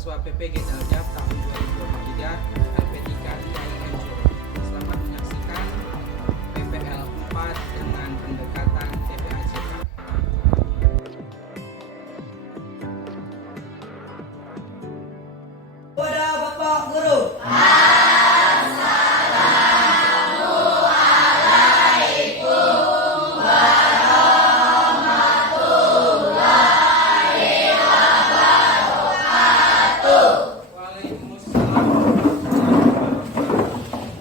mahasiswa PPG Daljab tahun 2023 LP3 Kiai Enjo. Selamat menyaksikan PPL 4 dengan pendekatan TPAJK. Kepada Bapak Guru.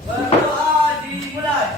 Berdoa dimulai.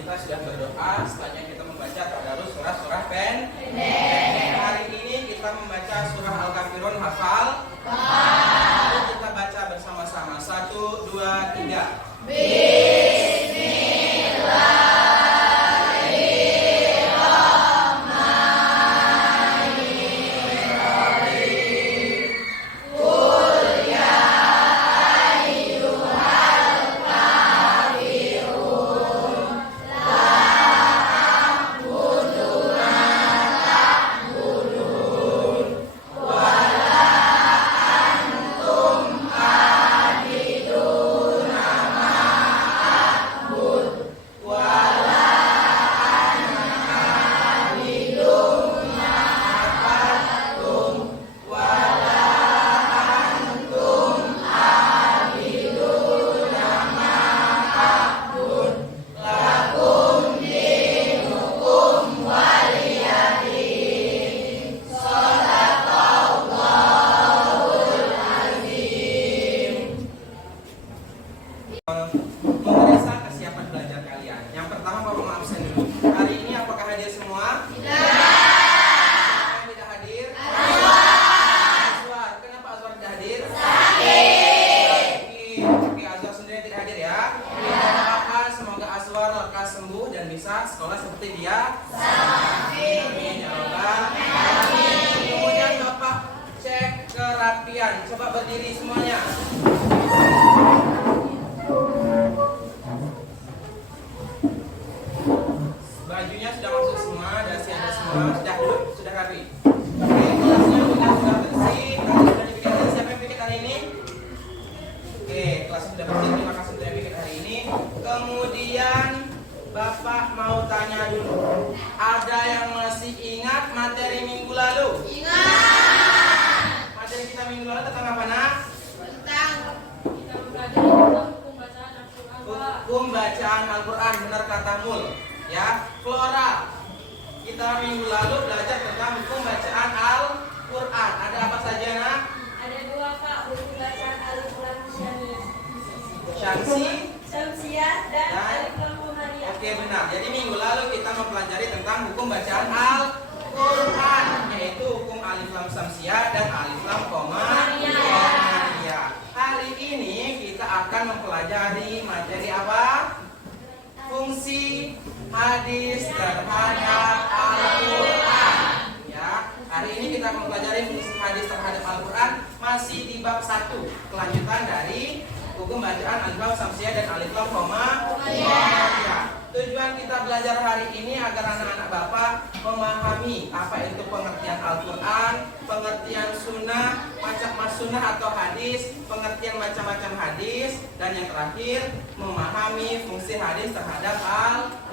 Kita sudah berdoa, selanjutnya kita membaca tadarus surah-surah pendek. Hari ini kita membaca surah Al-Kafirun hafal. Lalu kita baca bersama-sama. 1, 2, 3. Memeriksa kesiapan belajar kalian. Yang pertama Bapak mau absen dulu. Hari ini apakah hadir semua? Tidak. Siapa yang tidak hadir? Azwar. Kenapa Azwar tidak hadir? Sakit. Oke, Azwar sendiri tidak hadir ya. Tidak apa-apa. Semoga Azwar lekas sembuh dan bisa sekolah seperti dia. Amin ya Allah. Kemudian Bapak cek kerapian. Coba berdiri semuanya. Bajunya sudah masuk semua, dasi ada semua, sudah rapi. Oke, kelasnya sudah bersih. Kalau sudah dipikir, siapa yang pikir hari ini? Oke, kelasnya sudah bersih. Terima kasih sudah pikir hari ini. Kemudian Bapak mau tanya dulu. Ada yang masih ingat materi minggu lalu? Ingat. Materi kita minggu lalu tentang apa, Nak? Tentang kita belajar tentang hukum bacaan Al-Quran. Hukum bacaan Al-Quran, benar kata Mul. Ya, Flora. Kita minggu lalu belajar tentang hukum bacaan Al-Quran. Ada apa saja, Nak? Ada 2, Pak, hukum bacaan Alif Lam Syamsiah dan Alif Lam Qamariyah. Oke, benar. Jadi minggu lalu kita mempelajari tentang hukum bacaan Al-Quran, yaitu hukum Alif Lam Syamsiah dan Alif Lam Qamariyah. Hari ini kita akan mempelajari materi apa? fungsi hadis terhadap Al-Quran. Ya, hari ini kita akan pelajari fungsi hadis terhadap Al-Quran masih di bab 1, kelanjutan dari hukum bacaan Alif Samsiah dan Alif Lam Koma. Tujuan kita belajar hari ini agar anak-anak Bapak memahami apa itu pengertian Al-Quran, pengertian sunnah, macam sunnah atau hadis, pengertian macam-macam hadis, dan yang terakhir memahami fungsi hadis terhadap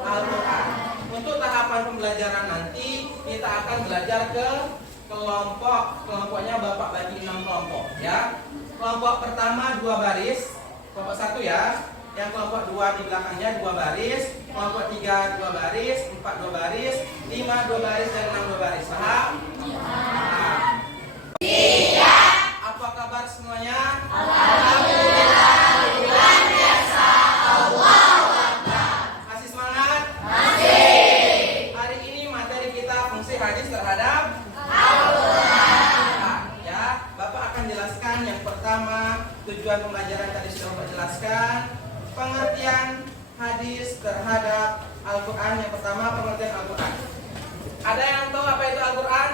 Al-Quran. Untuk tahapan pembelajaran nanti kita akan belajar ke kelompoknya Bapak bagi 6 kelompok ya. Kelompok pertama 2 baris, kelompok 1 ya. Yang kelompok 2 di belakangnya 2 baris, kelompok 3 2 baris, 4 2 baris, 5 2 baris, dan 6 2 baris. Paham? Iya. Apa kabar semuanya? Alhamdulillah, luar biasa. Allahu Akbar. Masih semangat? Masih. Hari ini materi kita fungsi hadis terhadap Al-Quran. Ya, Bapak akan jelaskan yang pertama, tujuan pembelajaran tadi sudah Bapak jelaskan. Pengertian hadis terhadap Al-Quran. Yang pertama, pengertian Al-Quran. Ada yang tahu apa itu Al-Quran?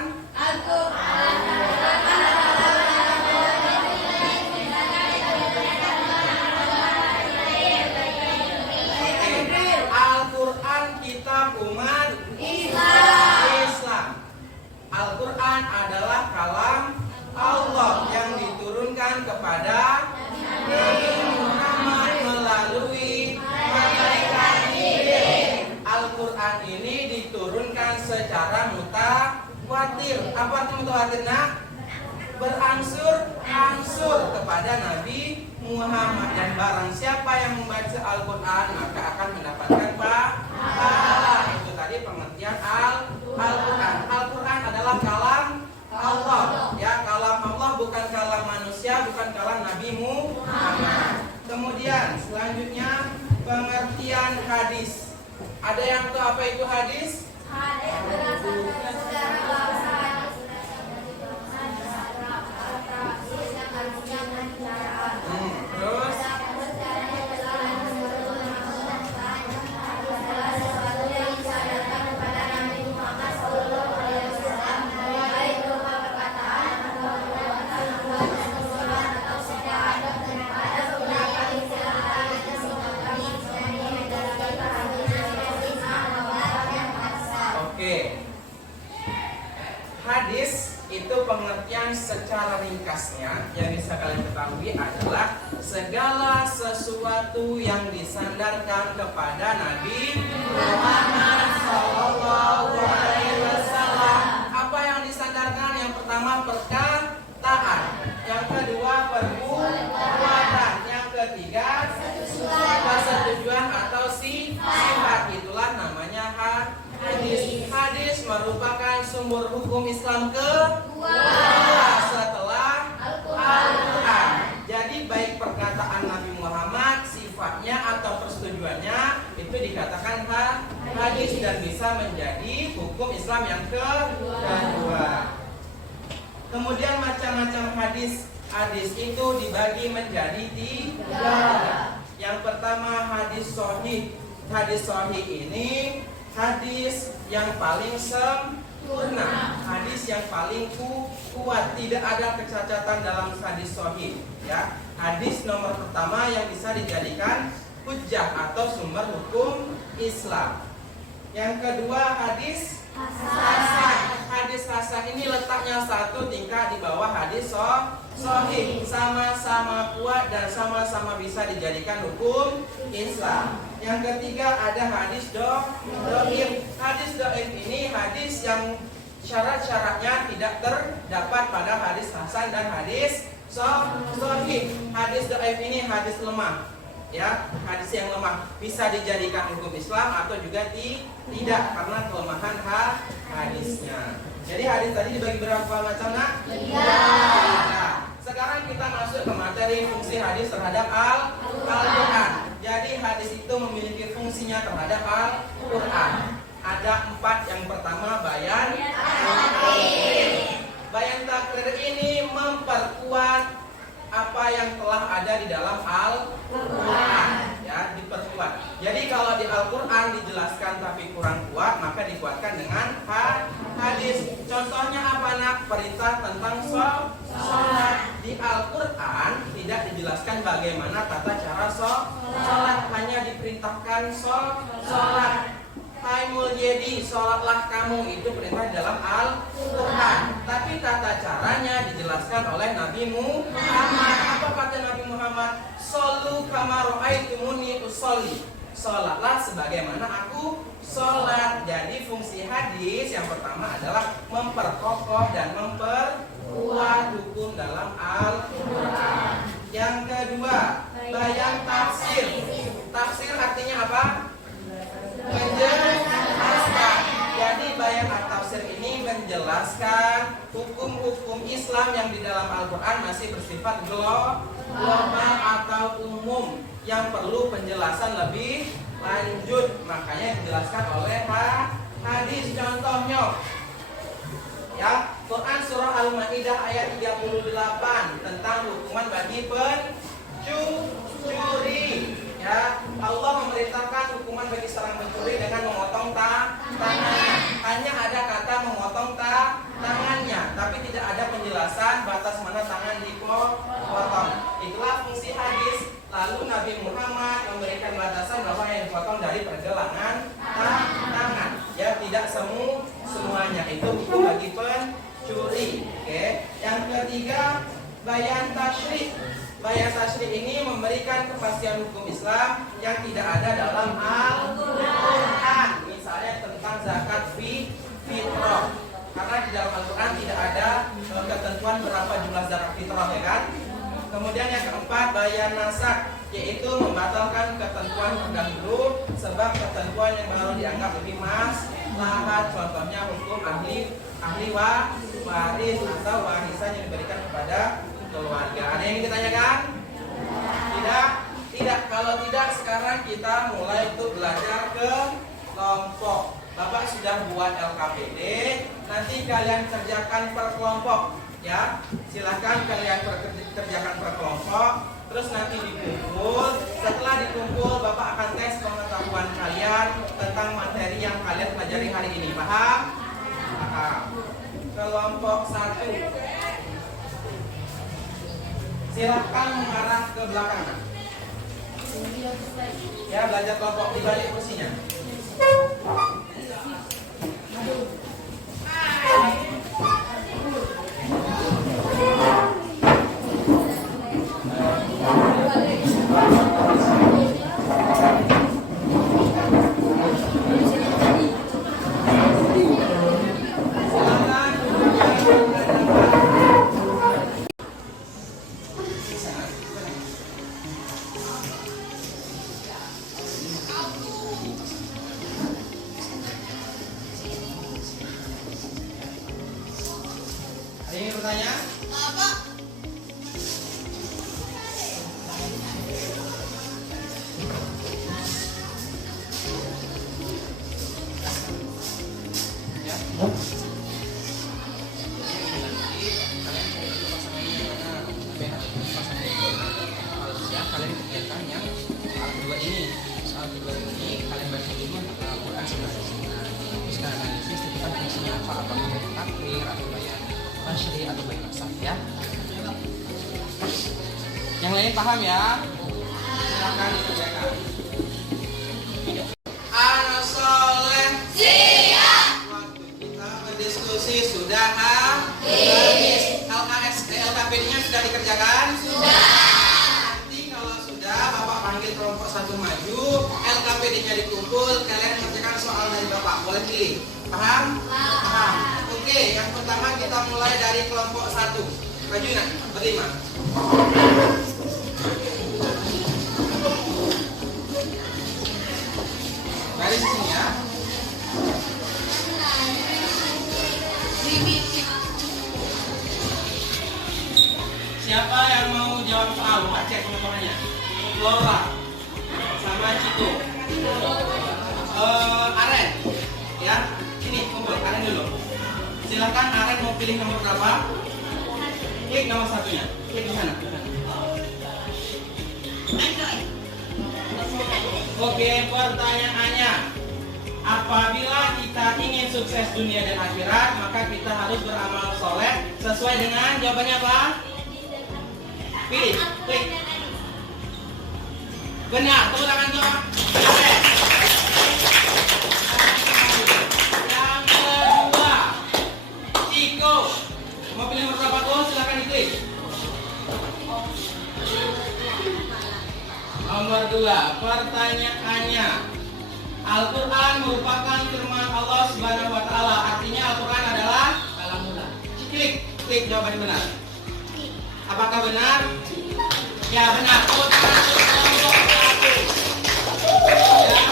Al-Quran kitab umat Islam. Al-Quran adalah kalam Allah yang diturunkan kepada Nabi Muhammad melalui malaikat Jibril. Al-Quran ini diturunkan secara mutawatir. Apa arti mutawatir, nak? Berangsur-angsur kepada Nabi Muhammad, dan barang siapa yang membaca Al-Quran maka akan mendapatkan pahala. Itu tadi pengertian Al-Quran. Al-Quran adalah kalam Allah, ya, kalam Allah, bukan kalam manusia, bukan kalam Nabi Muhammad. Kemudian selanjutnya pengertian hadis. Ada yang tahu apa itu hadis? Hadis berasal dari sejarah bangsa Terus hadis itu pengertian secara ringkasnya yang bisa kalian ketahui adalah segala sesuatu yang disandarkan kepada Nabi Muhammad SAW. Apa yang disandarkan? Yang pertama perkataan, yang kedua perbuatan, yang ketiga persetujuan atau sifat. Itulah namanya hadis. Hadis merupakan sumber hukum Islam kedua setelah Al-Quran. Jadi baik perkataan Nabi Muhammad, sifatnya atau persetujuannya itu dikatakan hadis dan bisa menjadi hukum Islam yang kedua. Kemudian macam-macam hadis. Hadis itu dibagi menjadi 3. Yang pertama hadis sahih. Hadis sahih ini hadis yang paling sempurna, hadis yang paling kuat, tidak ada kecacatan dalam hadis sahih. Ya, hadis nomor pertama yang bisa dijadikan hujjah atau sumber hukum Islam. Yang kedua hadis hasan. Hadis hasan ini letaknya satu tingkat di bawah hadis sahih, sama-sama kuat dan sama-sama bisa dijadikan hukum Islam. Yang ketiga ada hadis dhaif. Hadis dhaif ini hadis yang syarat-syaratnya tidak terdapat pada hadis hasan dan hadis sahih. Hadis dhaif ini hadis lemah. Ya, hadis yang lemah bisa dijadikan hukum Islam atau juga tidak karena kelemahan hadisnya. Jadi hadis tadi dibagi berapa macam, nak? 3. Sekarang kita masuk ke materi fungsi hadis terhadap Al-Quran. Jadi hadis itu memiliki fungsinya terhadap Al-Quran. Ada 4. Yang pertama bayan takrir. Bayan takrir ini memperkuat apa yang telah ada di dalam Al-Quran, ya, diperkuat. Jadi kalau di Al-Quran Al-Quran tapi kurang kuat, maka dikuatkan dengan hadis. Contohnya apa nak? Perintah tentang sholat. Di Al-Quran tidak dijelaskan bagaimana tata cara sholat, hanya diperintahkan sholat. Taimul jadi, sholatlah kamu, itu perintah dalam Al-Quran. Tapi tata caranya dijelaskan oleh Nabi Muhammad. Apa kata Nabi Muhammad? Shollu kama ra'aitumuni usolli. Sholatlah sebagaimana aku sholat. Jadi fungsi hadis yang pertama adalah memperkokoh dan memperkuat hukum dalam Al-Quran. Yang kedua, bayan tafsir. Tafsir artinya apa? Menjelaskan. Jadi bayan tafsir ini menjelaskan hukum-hukum Islam yang di dalam Al-Quran masih bersifat global atau umum yang perlu penjelasan lebih lanjut, makanya dijelaskan oleh hadis. Contohnya ya, Quran surah Al-Maidah ayat 38 tentang hukuman bagi pencuri. Ya, Allah memerintahkan hukuman bagi seorang pencuri dengan memotong tangannya. Hanya ada kata memotong tangannya, tapi tidak ada penjelasan batas mana tangan dipotong. Itulah fungsi hadis. Lalu Nabi Muhammad memberikan batasan bahwa yang dipotong dari pergelangan tangan. Ya, tidak semuanya. Itu hukum bagi pencuri. Oke. Yang ketiga, bayan tasyrik. Bayan tasyrik ini memberikan kepastian hukum Islam yang tidak ada dalam Al-Quran. Misalnya tentang zakat fitrah. Karena di dalam Al-Quran tidak ada ketentuan berapa jumlah zakat fitrah, ya kan? Kemudian yang keempat, bayan nasak, yaitu membatalkan ketentuan terdahulu sebab ketentuan yang baru dianggap lebih maslahat. Contohnya hukum ahli waris atau warisan yang diberikan kepada keluarga. Ada yang ditanyakan? Tidak. Kalau tidak, sekarang kita mulai untuk belajar ke kelompok. Bapak sudah buat LKPD, nanti kalian kerjakan per kelompok, ya. Silahkan kalian kerjakan per kelompok, terus nanti dikumpul. Setelah dikumpul, Bapak akan tes pengetahuan kalian tentang materi yang kalian pelajari hari ini. Paham? Paham. Kelompok 1. Silahkan mengarah ke belakang. Ya, belajar kelompok di balik kursinya. Ada yang bertanya? Apa? Ya. Kalian kerjakan yang soal kedua ini. Soal kedua ini kalian baca dulu Al-Quran sebelah sini. Terus kalian analisis tentang fungsinya apa, apakah bayar takbir atau bayar tasyri atau bayar nasab, ya. Yang lain paham ya? Silakan dikerjakan. Ana soleh. Siap. Waktu kita berdiskusi sudah habis. LKPD-nya sudah dikerjakan? Sudah. Nanti kalau sudah, Bapak panggil kelompok 1 maju, LKPD-nya dikumpul, kalian kerjakan soal dari Bapak. Boleh pilih. Paham? Paham. Oke, yang pertama kita mulai dari kelompok 1. Maju nak, berlima. Garis sini ya. Siapa yang mau jawab soal? Buka cek pengetahuannya. Flora sama Cito. Aren, ya. Sini kumpul, Aren dulu. Silakan Aren mau pilih nomor berapa? Klik nomor 1-nya. Klik di sana. Oke, pertanyaannya. Apabila kita ingin sukses dunia dan akhirat, maka kita harus beramal soleh sesuai dengan jawabannya apa? Pilih, klik. Benar, tepuk tangan semua. Yang kedua, Ciko. Mau pilih nomor berapa tuh? Silakan diklik. Nomor 2, pertanyaannya. Al-Quran merupakan firman Allah Subhanahu wa Ta'ala. Artinya Al-Quran adalah kalamullah. Klik jawaban benar. Apakah benar? Ya benar. Tepuk tangan untuk kelompok 1. Ya.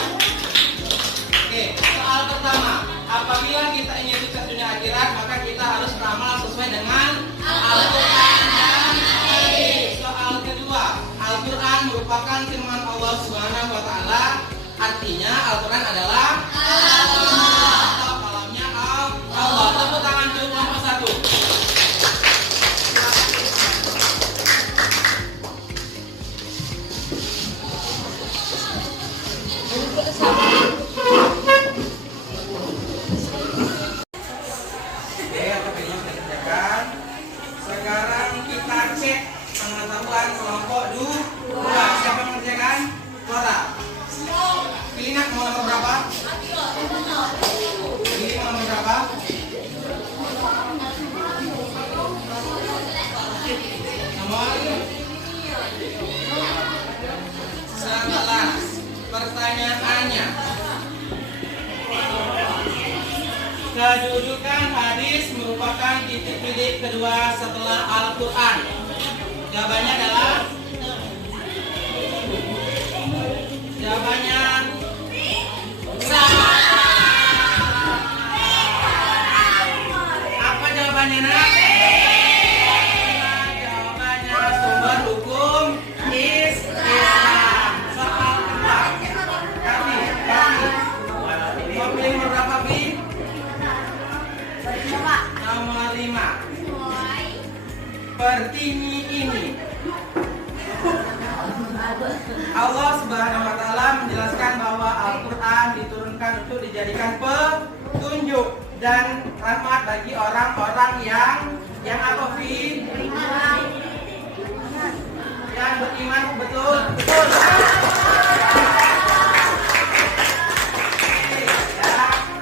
Oke, soal pertama. Apabila kita ingin sukses dunia akhirat, maka kita harus beramal sesuai dengan Al-Quran dan hadis. Soal kedua, Al-Quran merupakan firman Allah Subhanahu wa Ta'ala. Artinya Al-Quran adalah Allah atau kalamnya Allah. Tepuk tangan untuk kelompok 1. Oke, AKP-nya sudah dikerjakan. Sekarang kita cek pengetahuan kelompok 2. Siapa yang mengerjakan? Cora. Pilih nak, mau nomor berapa? Pilih mau nomor berapa? Nomor 11. Pertanyaannya, kedudukan hadis merupakan titik bilik kedua setelah Al-Quran. Jawabannya adalah salah. Apa jawabannya nak? Jawabannya sumber hukum Islam. Soal 4. Kami. Mau pilih nomor berapa, Bi? Nomor 5. Pertini ini. Allah Subhanahu wa Ta'ala menjelaskan bahwa Al-Quran diturunkan untuk dijadikan petunjuk dan rahmat bagi orang-orang yang apa, Fi? Yang beriman, betul? Betul.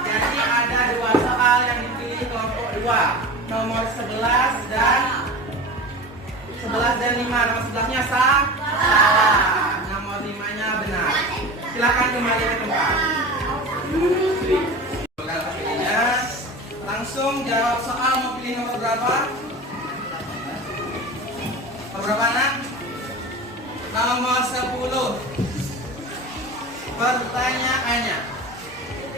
Ya, jadi ada 2 soal yang dipilih kelompok 2. Nomor 11 dan 5. Nomor 11-nya salah. Nomor 5-nya benar. Silakan kembali ke tempat. Langsung jawab soal. Mau pilih nomor berapa? Nomor berapa, nak? Nomor 10. Pertanyaannya,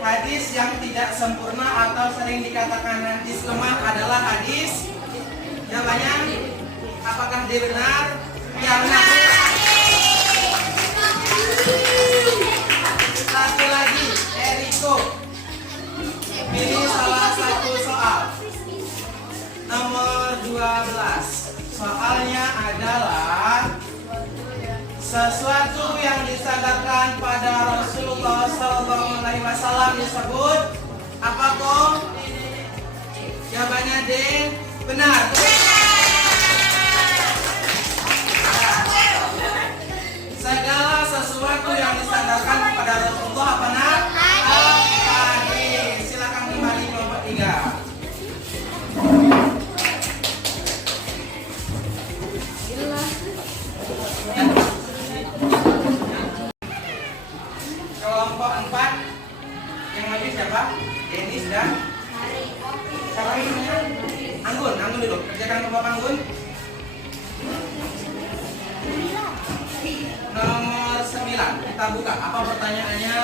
hadis yang tidak sempurna atau sering dikatakan hadis lemah adalah hadis. Jawabannya, apakah dia benar? Ya benar. Satu lagi, Eriko. Pilih salah satu soal. Nomor 12. Soalnya adalah sesuatu yang disandarkan pada Rasulullah SAW disebut apa kok? Jawabannya D. Benar. Segala sesuatu yang disandarkan kepada Rasulullah apa nak? Hadis. Silakan kembali kelompok 3. Kelompok 4 yang maju siapa? Denis dan siapa lagi namanya? Anggun dulu. Kerjakan kelompok Anggun. Nomor 9. Kita buka. Apa pertanyaannya?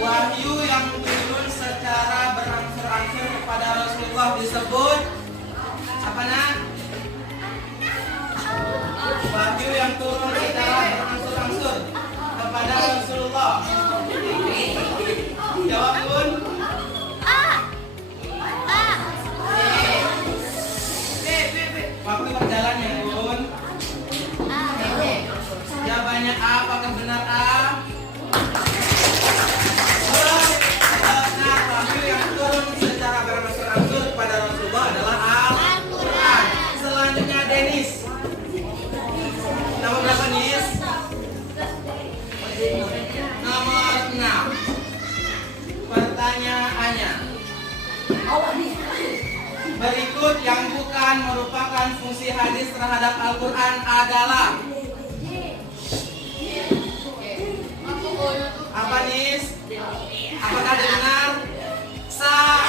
Wahyu yang turun secara berangsur-angsur kepada Rasulullah disebut apa nak? Wahyu yang turun secara berangsur-angsur kepada Rasulullah. Jawab Bun. Waktu berjalan ya Bun. Jawabannya A. Apakah benar A? Pertanyaannya, berikut yang bukan merupakan fungsi hadis terhadap Al-Quran adalah apa nis? Apakah benar? Salah.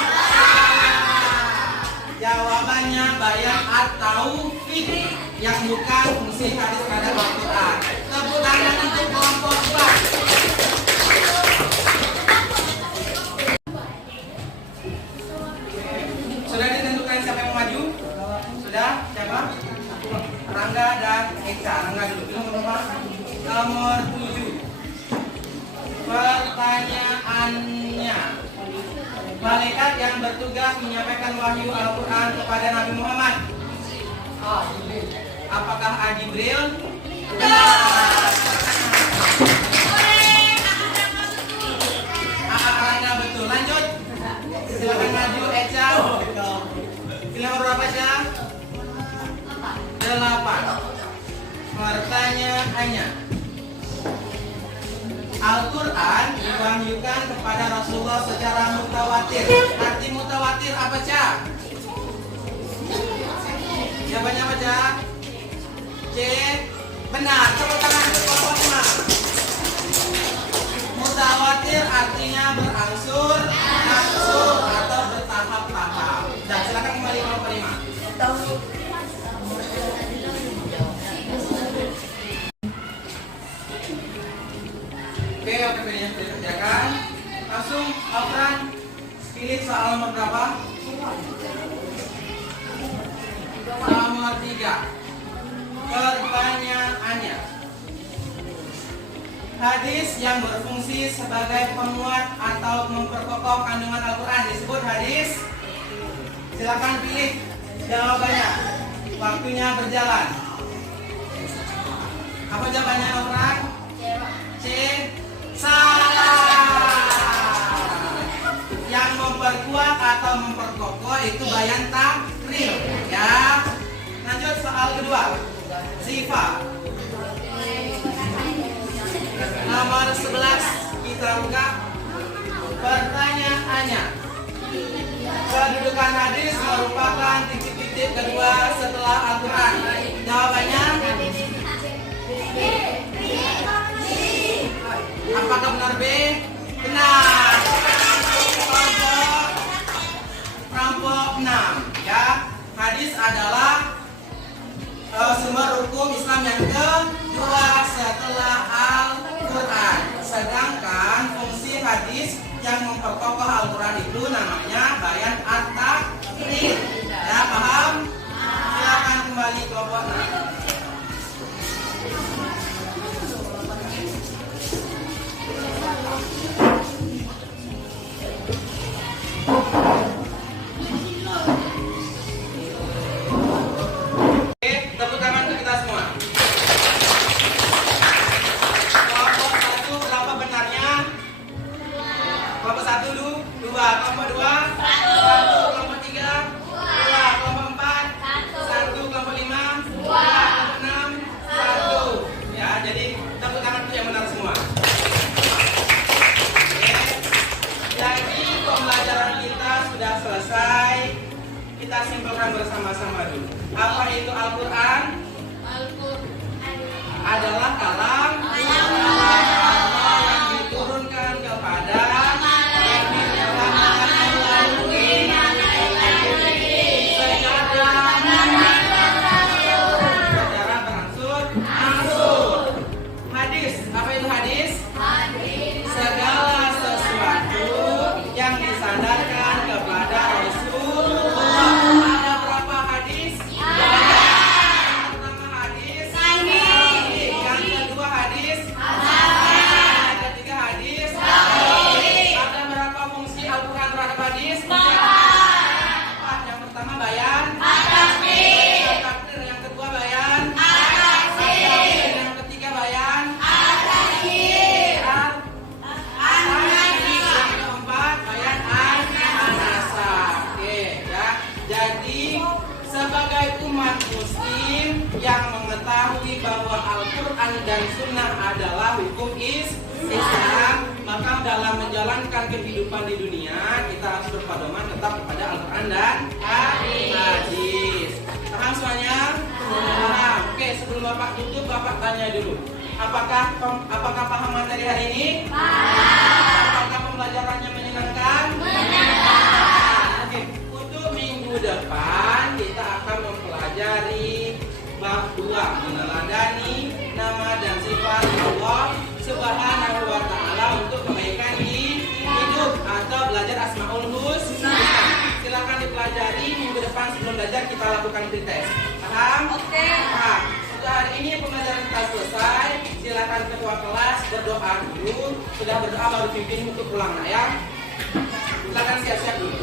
Jawabannya bayan atau fikih yang bukan fungsi hadis terhadap Al-Quran. Tepuk tangan untuk kelompok 4. Sudah ditentukan siapa yang mau maju? Sudah? Siapa? Rangga dan Eka. Rangga dulu. Nomor 7. Pertanyaannya, malaikat yang bertugas menyampaikan wahyu Al-Quran kepada Nabi Muhammad, apakah Jibril? Benar. Rangga betul. Lanjut. Silakan maju Eca. Nomor berapa Eca? 8. Pertanyaannya, Al-Quran diwahyukan kepada Rasulullah secara mutawatir. Arti mutawatir apa, Cak? Jawabannya apa, Cak? C. Benar. Tepuk tangan untuk kelompok 5. Mutawatir artinya berangsur angsur atau bertahap-tahap. Dan silakan kembali kelompok 5. Oke, OPP-nya sudah dikerjakan. Langsung, Alfran, pilih soal nomor berapa? Nomor 3. Pertanyaannya, hadis yang berfungsi sebagai penguat atau memperkokoh kandungan Al-Quran disebut hadis? Silakan pilih jawabannya. Waktunya berjalan. Apa jawabannya, Alfran? C. Salah. Yang memperkuat atau memperkokoh itu bayan takrir, ya. Lanjut soal kedua. Sifat. Nomor 11 kita buka. Pertanyaannya, kedudukan hadis merupakan titik-titik kedua setelah Al-Quran. Jawabannya apakah benar B? Benar. Kelompok 6, ya. Hadis adalah sumber hukum Islam yang kedua setelah Al-Quran. Sedangkan fungsi hadis yang memperkokoh Al-Quran itu namanya bayan at-takrir. Ya, paham? Silakan kembali kelompok 6. Kita simpulkan bersama-sama dulu. Apa itu Al-Quran? Al-Quran adalah kalam Allah yang diturunkan kepada secara berangsur-angsur. Hadis, apa itu hadis? Segala sesuatu yang disandarkan kepada Rasul. Ada berapa hadis? Yang pertama hadis sahih. Yang kedua hadis hasan. Yang ketiga hadis sahih. Ada berapa fungsi Al-Quran terhadap hadis? 4. Yang pertama bayan at-takrir. Yang kedua bayan at-tafsir. Yang ketiga bayan at-tahyir. Yang keempat bayan an-nasakh. Oke, ya. Jadi sebagai umat muslim yang mengetahui bahwa Al-Quran dan Sunnah adalah hukum Islam, Maka dalam menjalankan kehidupan di dunia kita harus berpedoman tetap kepada Al-Quran dan hadis. Paham semuanya? Paham. Oke, sebelum Bapak tutup, Bapak tanya dulu. Apakah paham materi hari ini? Apakah pembelajarannya menyenangkan? Oke, untuk minggu depan kita akan mempelajari bab 2, meneladani nama dan sifat Allah Subhanahu wa Ta'ala untuk kebaikan di hidup atau belajar Asmaul Husna. Silakan dipelajari minggu depan sebelum belajar kita lakukan pretest. Paham? Oke. Nah, untuk hari ini pembelajaran kita selesai. Silakan ketua kelas berdoa dulu. Sudah berdoa baru pimpin untuk pulang, nak ya. Silakan siap-siap dulu.